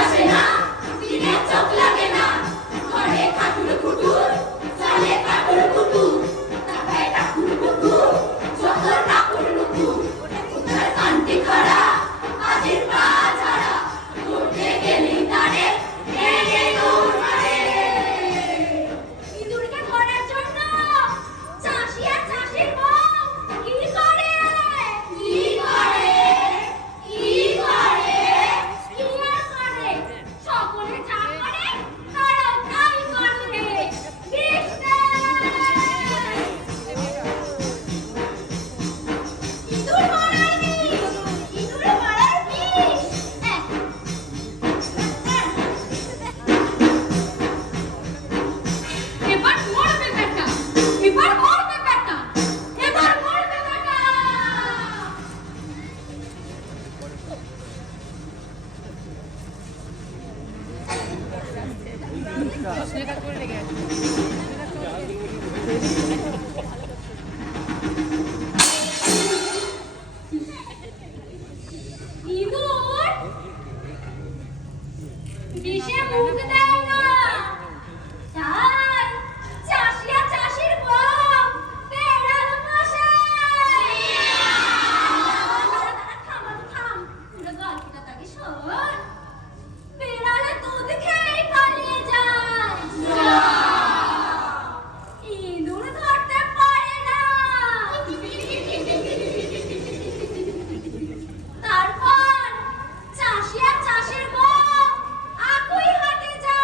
আসে না, দিনে চোখ লাগে না, ঘরে ঠাকুর কুকুর, চলে ঠাকুর কুকুর, তাকায় ঠাকুর কুকুর, যত ঠাকুর কুকুর, উদ্ধার কান্তি খরা, আজির পা ঝাড়া, ঘুরতে গেলেই তারে, ইঁদুর মারে। ইঁদুরকে ধরার জন্য চাষি আর চাষির বউ কি করে? কি করে? কি করে? কি আর করে? সকলে যা করে তারাও তাই করে। বিষ দেয়। ইঁদুর মারার বিষ, ইঁদুর মারার বিষ। এবার মরবে বেটা, এবার মরবে বেটা, এবার মরবে বেটা। ইঁদুর বিষে মুখ দেয় না, তাই চাষি আর চাষির বউ বেড়াল মশাই। থাম, থাম, পুরো গল্পটা তাকে শোন। বেড়ালে দুধ খেয়ে পালিয়ে যায়, ইঁদুর ধরতে পারে না। তারপর চাষি আর চাষির বউ আকুই হাটে যায়।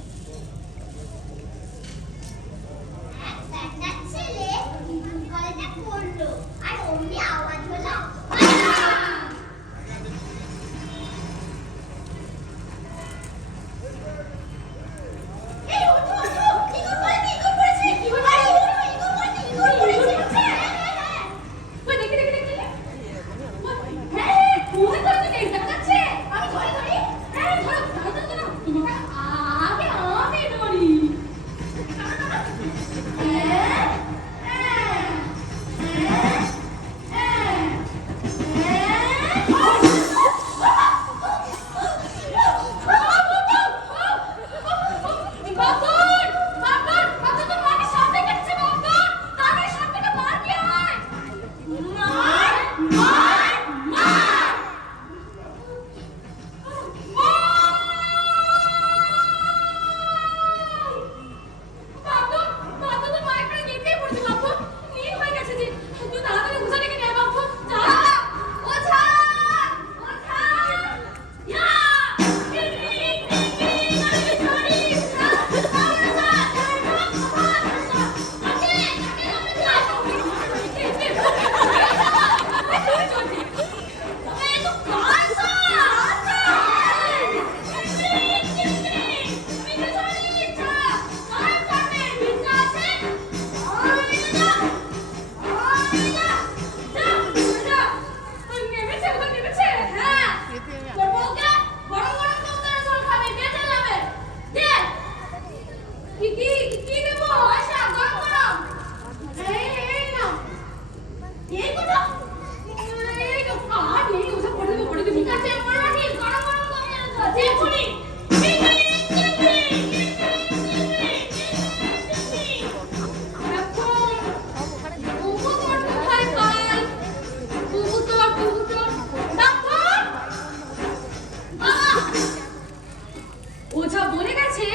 গেছে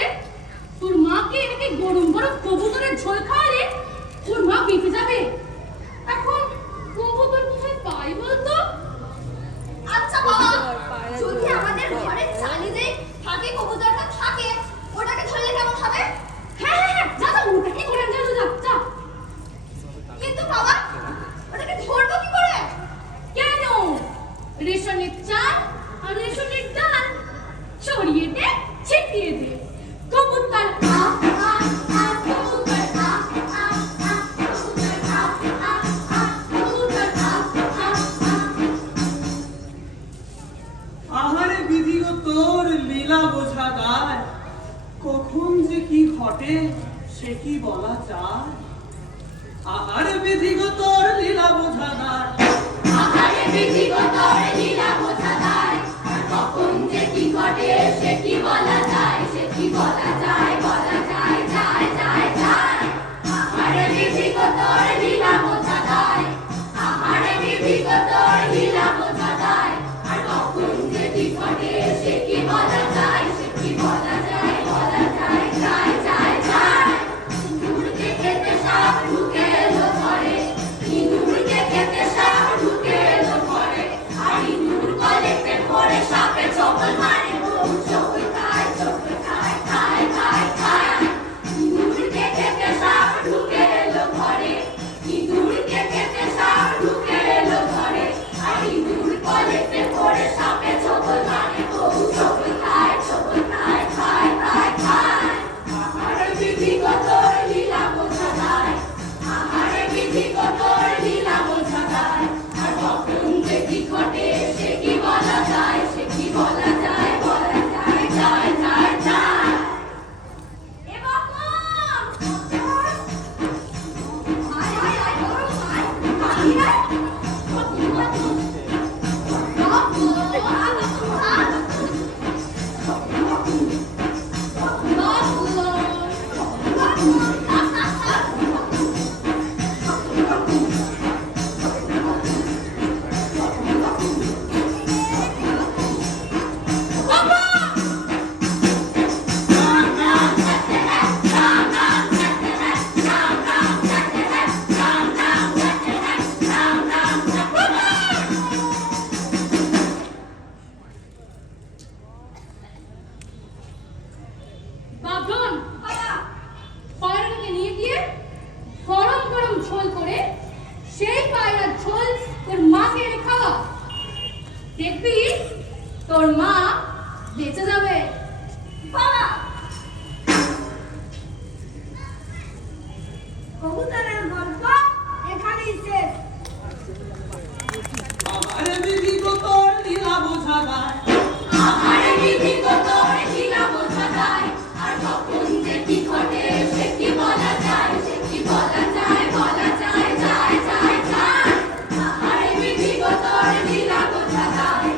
তোর মাকে এনেকে গরম গরম কবুতরের ঝোল খাওয়ালে ওর মা বেঁচে যাবে। এখন কবুতর কোথায় পাই বলতো? আচ্ছা বাবা, যদি আমাদের ঘরে চালিয়ে থাকে কবুতরটা থাকে, ওটাকে ধরলে কেমন হবে? হ্যাঁ হ্যাঁ হ্যাঁ, যা যা ওটাকে ধরে আন, যা যা যা। কিন্তু বাবা, ওটাকে ধরবো কি করে? কেন? রেশনের চাল আর রেশনের ডাল ছড়িয়ে দে, ছিটিয়ে দে, কবুতর আ আ আ কবুতর আ আ আ কবুতর আ আ আ কবুতর আ আ আ। আহারে বিধিও তোর লীলা বোঝা দায়, কখন যে কি ঘটে সে কি বলা যায়। আহারে বিধিও তোর লীলা বোঝা দায়, আহারে বিধিগত লীলা বোঝা দায়, আর কখন যে কি ঘটে সে কি বলা যায়, সে কি বলা যায়, বলা যায়, যায় যায় যায়। আহারে বিধিগত লীলা বোঝা দায়, আহারে বিধিগত লীলা বোঝা দায়, আর কখন যে কি ঘটে সে কি বলা যায়, সে কি বলা যায়, বলা যায়, যায় যায় যায়। ইঁদুরকে খেতে সাপ ঢুকে এলো ঘরে, ইঁদুরকে খেতে সাপ ঢুকে এলো ঘরে, আর ইঁদুর কলেতে পড়ে সাপে চপল মারে, বউ চপল খায়, চপল খায়, খায় খায় খায়। ইঁদুরকে খেতে সাপ ঢুকে এলো ঘরে, ইঁদুরকে খেতে সাপ ঢুকে এলো ঘরে, আর ইঁদুর কলেতে পড়ে সাপে চপল মারে, বউ চপল খায়, চপল খায়, খায় খায় খায়। আহারে বিধিগত লীলা বোঝা দায়, আহারে বিধিগত লীলা বোঝা দায়, আর কখন যে কি ঘটে সে কি বলা যায়, সে কি বলা যায়, বলা যায়, যায় যায় যায়। এ বাবা, আয় আয় আয় গরম আয়, পানি আয়। বাবন, পায়রাটাকে নিয়ে গিয়ে গরম গরম ঝোল করে সেই পায়রার ঝোল তোর মাকে এনে খাওয়া, দেখবি তোর মা বেঁচে যাবে। বাবা, কবুতরের গল্প এখানেই শেষ। আহারে বিধিও তোর লীলা বোঝা দায়, আহারে বিধিগত লীলা বোঝা দায়, আর কখন যে কি ঘটে সে কি বলা যায়, সে কি বলা যায়, বলা যায়, যায় যায় যায়। আহারে বিধিগত লীলা বোঝা দায়,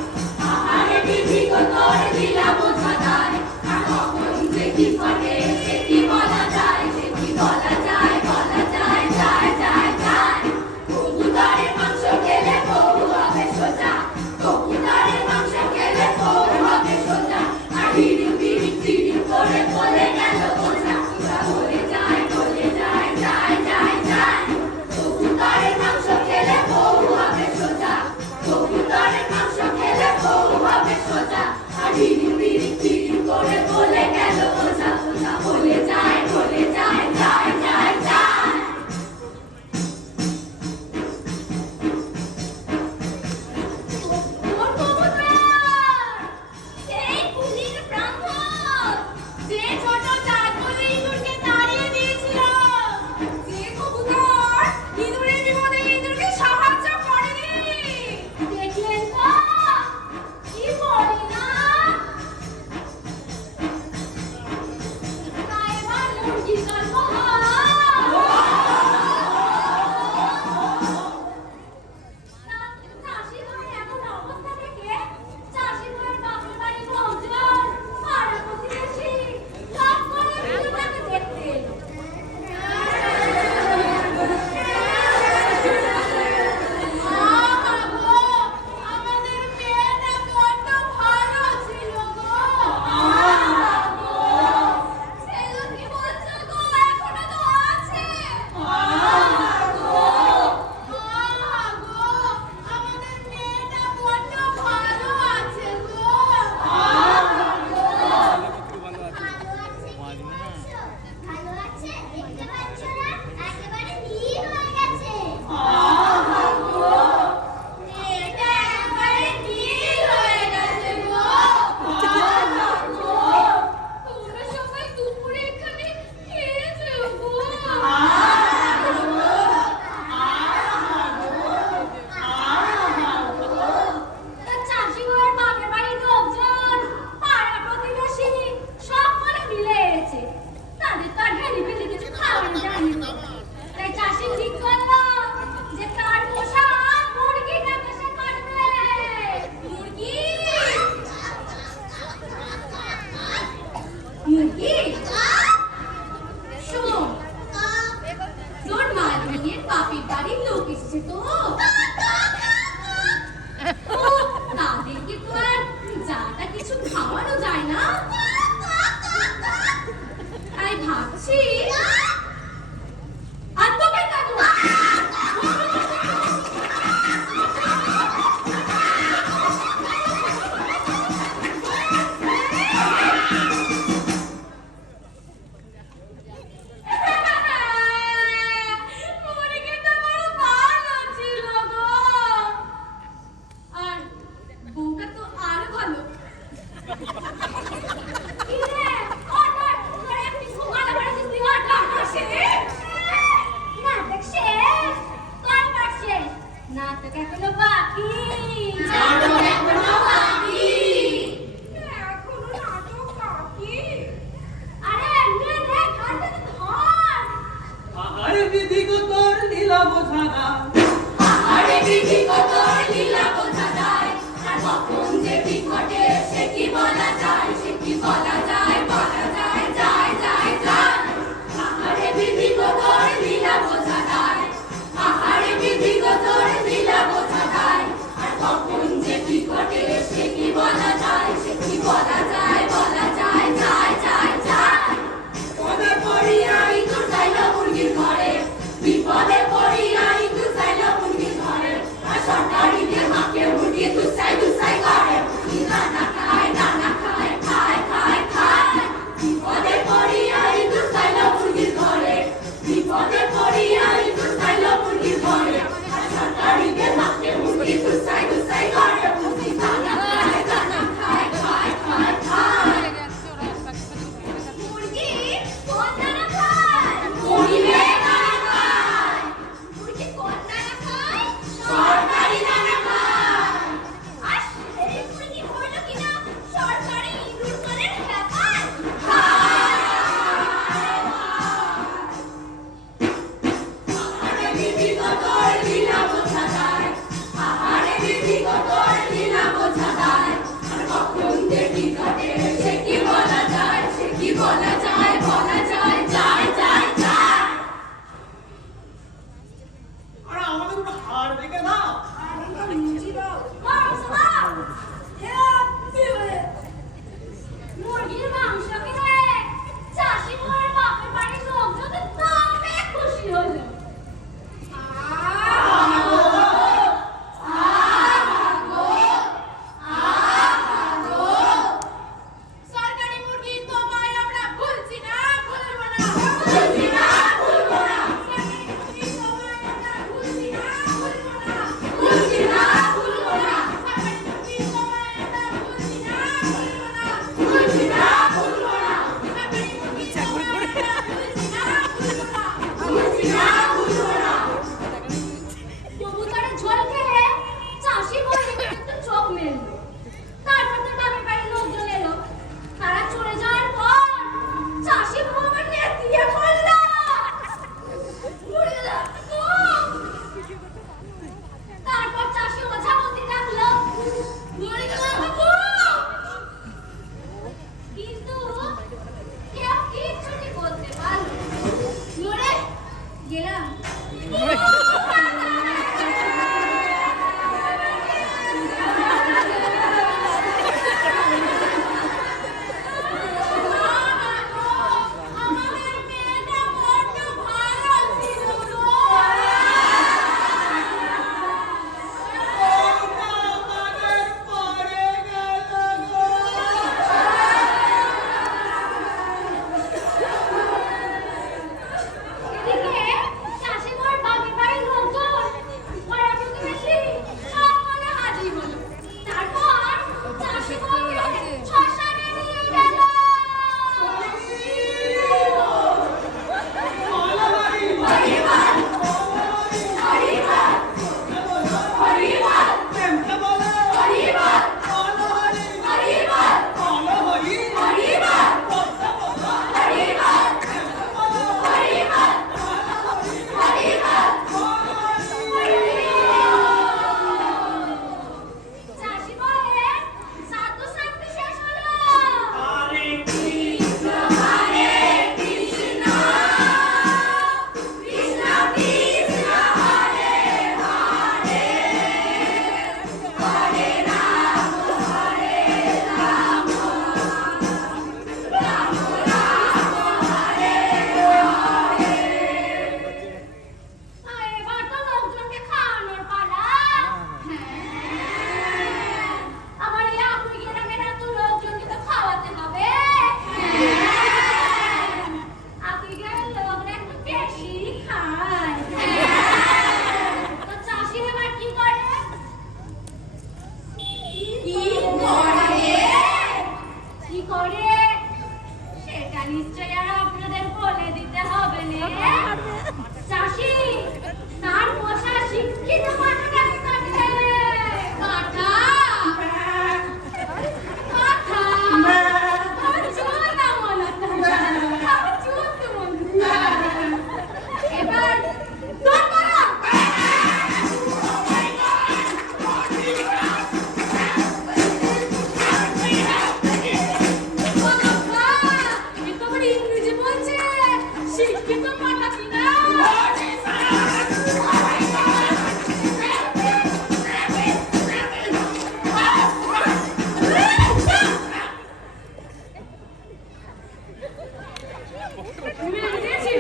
আহারে বিধিগত লীলা বোঝা দায়, আর কখন যে কি ঘটে সে কি বলা যায়, সে কি বলা যায়, বলা যায়, যায় যায় যায়। কবুতরের মাংস খেলে বউ হবে সোজা, কবুতরের মাংস খেলে বউ হবে সোজা, আর হিড়িং হিড়িং হিড়িং করে বলে গেল বোঝা, ওরা বলে যায়, বলে যায়, যায় যায় যায়। কবুতরের মাংস খেলে বউ হবে সোজা, কবুতরের মাংস খেলে বউ হবে সোজা, আর হিড়িং হিড়িং হিড়িং করে বলে গেল বোঝা, ওরা বোঝা যায়। আহারে বিধি কত লীলা বোঝা যায়, আর কখন যে কি ঘটে সে কি বলা যায়, সে কি বলা যায়, বলা যায়, যায়, যায়, যায়। আহারে বিধি কত লীলা বোঝা যায়, আহারে বিধি কত লীলা বোঝা যায়, আর কখন যে কি ঘটে সে কি বলা যায়, সে কি বলা যায়, বলা যায়, যায়, যায়, যায়। পদে পড়িয়া ইঁদুর চাইল মুরগির ঘরে, বিপদে পড়িয়া ইঁদুর চাইল মুরগির ঘরে, আর সরকারিতে মাকে মুরগি দুসাই দুসাই করে, মুরগি দানা খায়, দানা খায়, খায়, খায়, খায়। বিপদে পড়িয়া ইঁদুর চাইল মুরগির ঘরে, বিপদে পড়িয়া ইঁদুর চাইল মুরগির ঘরে, আর সরকারিতে মাকে মুরগি দুসাই দুসাই করে, মুরগি দানা খায়, দানা খায়, খায়, খায়, খায়। মুরগি কোন দানা খায়? মুরগিরে দানা খায়, মুরগি কোন দানা খায়? সরকারি দানা খায়। আর সেই মুরগি হইল কিনা সরকারি ইঁদুর কলের ব্যাপার। আহারে বিধি কত লীলা বোঝা যায়, আহারে বিধি কত লীলা বোঝা যায়, আর কখন যে কি ঘটে সে কি বলা যায়, সে কি বলা যায়, বলা যায়, যায়, যায়, যায়। আরে আমাদের পুরো হাড় দেখে দাও। মাংস দাও। মুরগির মাংস কিনে চাষি মোর বাপের বাড়ির লোক যদি তবে খুশি হলো। সরকারি মুরগি তোমায় আমরা ভুলছি না, ভুলবো না। ভুলছি না, ভুলবো না। সরকারি মুরগি তোমায় আমরা ভুলছি না, ভুলবো না। ভুলছি না, ভুলবো না। সরকারি মুরগি তোমায় আমরা ভুলছি না, ভুলবো না। ভুলছি না, ভুলবো না। সরকারি মুরগি তোমায় আমরা ভুলছি না, ভুলবো না। ভুলছি না, ভুলবো না। কবুতরের ঝোল খেয়ে চাষি বললে একটু চোখ মেললো। তারপর তো বাপের বাড়ির লোকজন এলো। তারা চলে যাওয়ার পর চাষি ভগবান নেতিয়ে পড়ল। মরে গেল তো। তারপর চাষি ওঝা মন্ত্রী ডাকলো, মরে গেল বাবু। কিন্তু কেউ কিচ্ছুটি বলতে পারলো না। মরে গেলাম। আমাদের মেয়েটা বড্ড ভালো ছিল গো। ওটা আমাদের পড়ে গেল গো। এদিকে চাষি ঘর বাপের বাড়ির লোকজন পাড়া প্রতিবেশী সকলে হাজির হলো। তারপর চাষি ঘরকে শ্মশানে নিয়ে গেল। হরিবার, হরিবার, হরিবার, কেমনে বলে? হরিবার, বলো হরি, হরিবার, বলো হরি, হরিবার, বলতে বলো। হরিবার, হরিবার, হরিবার। চাষি ঘরে সাধু শান্তি শেষ হলো। আরে কৃষ্ণ হরে কৃষ্ণ, কৃষ্ণ কৃষ্ণ হরে হরে, হরে রাম, হরে রাম, রাম রাম, হরে হরে। এবার তো লোকজনকে খাওয়ানোর পালা। আমার এই আপুই গ্রামের এত লোকজনকে তো খাওয়াতে হবে। আপুই গ্রামের লোকরা একটু বেশি খায়। তো চাষি এবার কি করে? কি করে? কি করে সেটা নিশ্চয়ই আর আপনাদের বলে দিতে হবে না। চাষি তার পোষা শিক্ষিত পাঠাটাকে কাটে। পাঠা পাঠা আমার চুল না মনে আমার চুল তো মনে এবার তোর করো তুমি বুঝেছি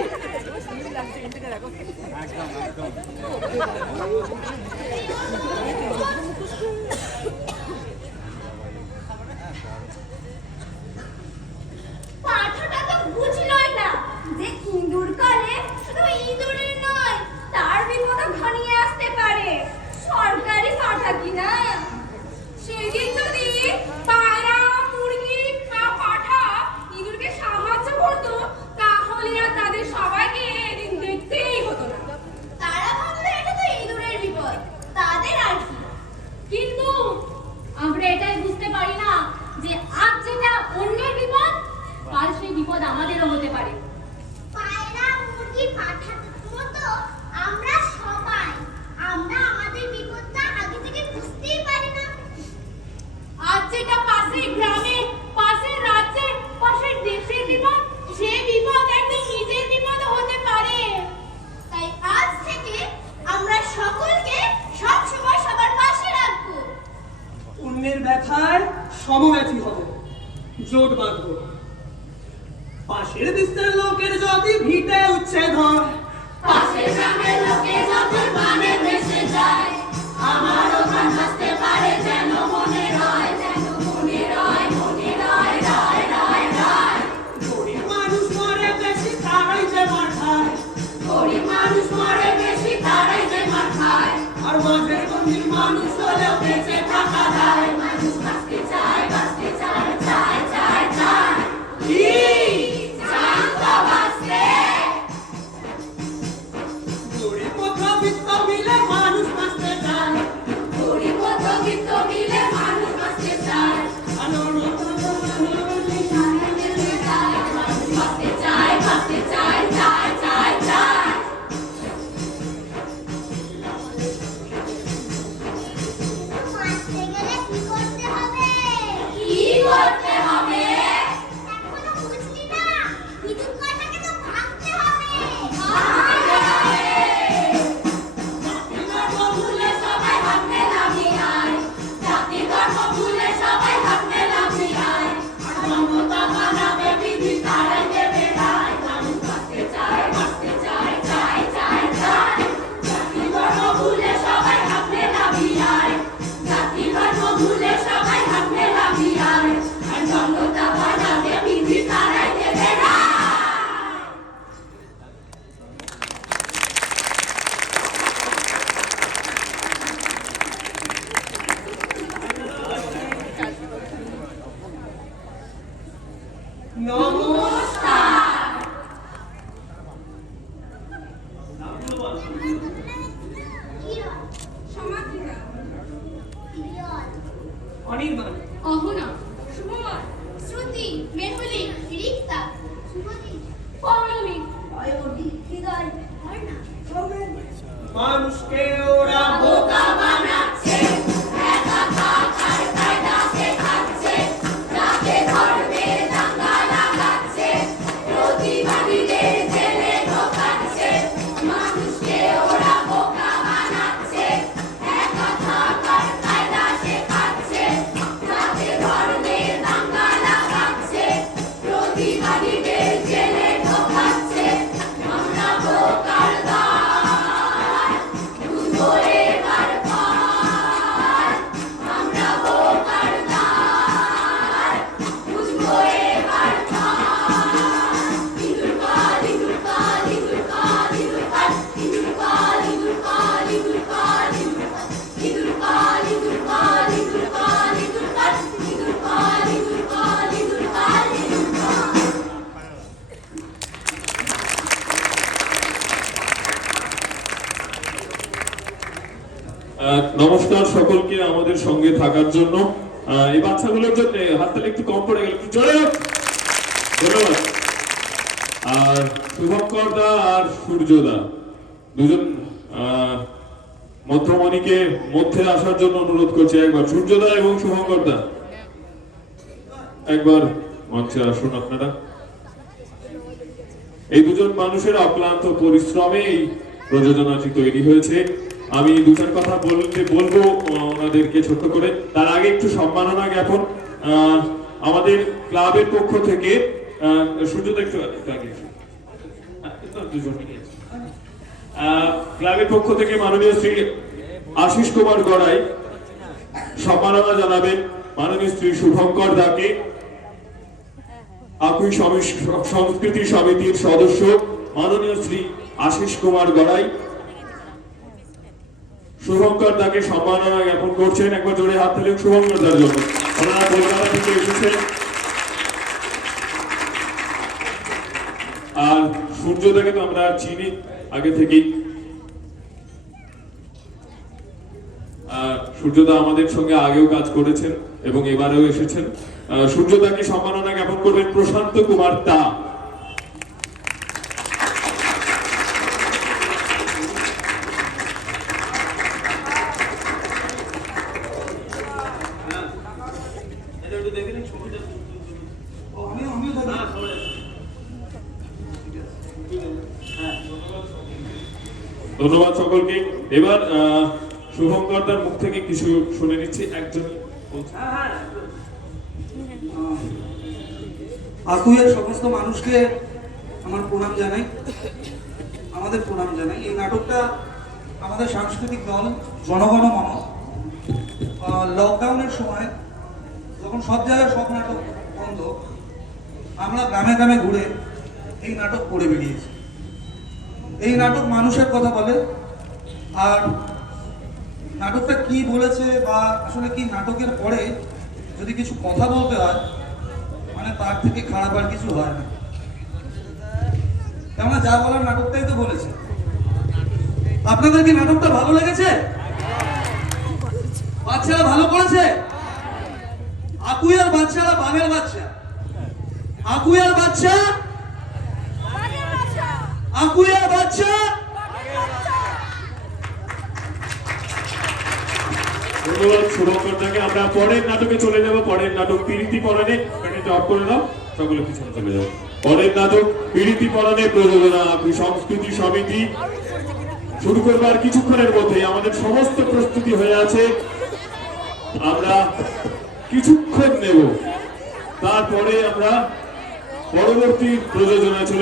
পাঠাটা তো বুঝলই না যে ইঁদুর কালে শুধু ইঁদুরের নয় তার বিপদ ঘনিয়ে আসতে পারে সরকারি পাঠা কিনা সেদিন যদি পায়রা মুরগি বা পাঠা ইঁদুরকে সাহায্য করতো তাহলে আর তাদের সবাইকে এদিন দেখতেই হতো না তারা ভাবলো এটা তো ইঁদুরের বিপদ তাদের আর কি কিন্তু আমরা এটাই বুঝতে পারি না যে আজ যেটা অন্যের বিপদ কাল সেই বিপদ আমাদেরও হতে পারে পায়রা মুরগি পাঠার মতো আমরা সবাই আমরা আমাদের বিপদটা আগে থেকে বুঝতেই পারি না আজ যেটা পাশের গ্রামে পাশের রাজ্যে পাশের দেশের বিপদ সে বিপদ একদিন নিজের বিপদ হতে পারে তাই আজ থেকে আমরা সকলকে সব সময় সবার পাশে রাখবো অন্যের ব্যথায় সমব্যথী হব জোট বাঁধবো পাশের দেশের লোকের যদি ভিটে উচ্ছেদ হয় পাশের গ্রামের লোকে যখন মানে ভেসে যায় আমারও গান বাজতে পারে যেন মনে রয় মনে রয় রয় রয় রয় গরিব মানুষ মরে বেশি তারাই যে মার খায় গরিব মানুষ মরে বেশি তারাই যে মার খায় আর মাঝের গন্ডির মানুষ হলেও বেঁচে থাকা যায় মানুষ বাঁচতে চায় চায় চায় চায় কি জানতো বাঁচতে গরিব মধ্যবিত্ত মিলে মানুষ বাঁচতে চায় গরিব মধ্যবিত্ত মিলে মানুষ বাঁচতে চায় মানুষ বাঁচতে চায় চায় চায় চায় বাঁচতে গেলে কি করতে হবে কি করতে হবে এখনো বুঝলি না ইঁদুর কয়টাকে তো ভাঙতে হবে ভুলে সবাই হাত মেলাবি আয় জাতি ধর্ম ভুলে সবাই হাত মেলাবি আয় মমতা বানাবে বিধি তারাই দেবে রায় মানুষ বাঁচতে চায় চায় চায় চায় জাতি ধর্ম ভুলে সবাই হাত মেলাবি আয় জাতি ধর্ম ভুলে সবাই হাত মেলাবি আয় আর মমতা বানাবে বিধি তারাই দেবে রায় নমস্কার কিরণ সমাধিকা পিরিয়ড অনির্বাণ অহনা শুভমন শ্রুতি মেহুলি রিক্তা শুভদীপ পৌলমী অয়বী হৃদয় অর্ণা সৌমেন মানুষকে ওরা বোকা বানাচ্ছে একা থাকার কায়দা শেখাচ্ছে যাকে ধর্মে দাঙ্গা লাগাচ্ছে প্রতিবাদীদের জেলে ঢোকাচ্ছে মানুষকে ওরা বোকা বানাচ্ছে একা থাকার কায়দা শেখাচ্ছে যাকে ধর্মে দাঙ্গা লাগাচ্ছে প্রতিবাদীদের জেলে ঢোকাচ্ছে আমরা বোকার দল বুঝবো এবার ফল আমরা বোকার দল বুঝবো এবার ফল ইঁদুর কল ইঁদুর কল ইঁদুর কল ইঁদুর কল ইঁদুর কল ইঁদুর কল ইঁদুর কল ইঁদুর কল ইঁদুর কল ইঁদুর কল ইঁদুর কল ইঁদুর কল ইঁদুর কল ইঁদুর কল ইঁদুর কল নমস্কার সকলকে আমাদের সঙ্গে থাকার জন্য এই বাচ্চাগুলোর জন্য হাততালি একটু কম পড়ে গেল একটু জোরে হোক। ধন্যবাদ। আর শুভঙ্কর দা আর সূর্যদা দুজন মন্ত্রমণিকে মধ্যে আসার জন্য অনুরোধ করছি একবার সূর্যদা এবং শুভঙ্কর দা একবার মঞ্চে আসুন আপনারা। এই দুজন মানুষের অক্লান্ত পরিশ্রমে এই প্রযোজনাটি তৈরি হয়েছে। আমি দু চার কথা বলবো ওনাদেরকে ছোট্ট করে, তার আগে একটু সম্মাননা জ্ঞাপন আমাদের ক্লাবের পক্ষ থেকে। সূর্যদা একটু আগে ক্লাবের পক্ষ থেকে মাননীয় শ্রী আশিস কুমার গড়াই সম্মাননা জানাবেন মাননীয় শ্রী শুভঙ্কর দাকে, আকুই সংস্কৃতি সমিতির সদস্য মাননীয় শ্রী আশিস কুমার গড়াই শুভঙ্কর দাকে সম্মাননা জ্ঞাপন করছেন। একবার জোরে হাত তালি শুভঙ্কর দার জন্য। ওনারা কলকাতা থেকে এসেছেন। আর সূর্যদাকে তো আমরা চিনি আগে থেকেই। সূর্যদা আমাদের সঙ্গে আগেও কাজ করেছেন এবং এবারেও এসেছেন। সূর্যদাকে সম্মাননা জ্ঞাপন করবেন প্রশান্ত কুমার তা। ধন্যবাদ সকলকে। এবার শুভঙ্কর দার মুখ থেকে কিছু শুনে নিচ্ছি। একজন আকুইয়ের সমস্ত মানুষকে আমার প্রণাম জানাই, আমাদের প্রণাম জানাই। এই নাটকটা আমাদের সাংস্কৃতিক দল জনগণ মন লকডাউনের সময় যখন সব জায়গায় সব নাটক বন্ধ, আমরা গ্রামে গ্রামে ঘুরে এই নাটক করে বেরিয়েছি। এই নাটক মানুষের কথা বলে, আর নাটকটা কি বলেছে বা আসলে কি নাটকের পরে যদি কিছু কথা বলতে হয় মানে তার থেকে খারাপ আর কিছু হয় না। কেননা যা বলার নাটকটাই তো বলেছে। আপনাদের কি নাটকটা ভালো লেগেছে? বাচ্চারা ভালো করেছে? আকুইয়ার বাচ্চারা বাঘের বাচ্চা, আকুইয়ার বাচ্চা, আকুইয়ার বাচ্চা। ধন্যবাদ শুভঙ্কর দাকে। আমরা পরের নাটকে চলে যাব। পরের নাটক পীড়িতি পরাণে। এটা অফ করে দাও, সকলে পিছনে চলে যাও। পরের নাটক পীড়িতি পরাণে, প্রযোজনা আকুই সংস্কৃতি সমিতি। শুরু করবার কিছুক্ষণের মধ্যে আমাদের সমস্ত প্রস্তুতি হয়ে আছে। আমরা কিছুক্ষণ নেব, তারপরে আমরা পরবর্তী প্রযোজনায় চলে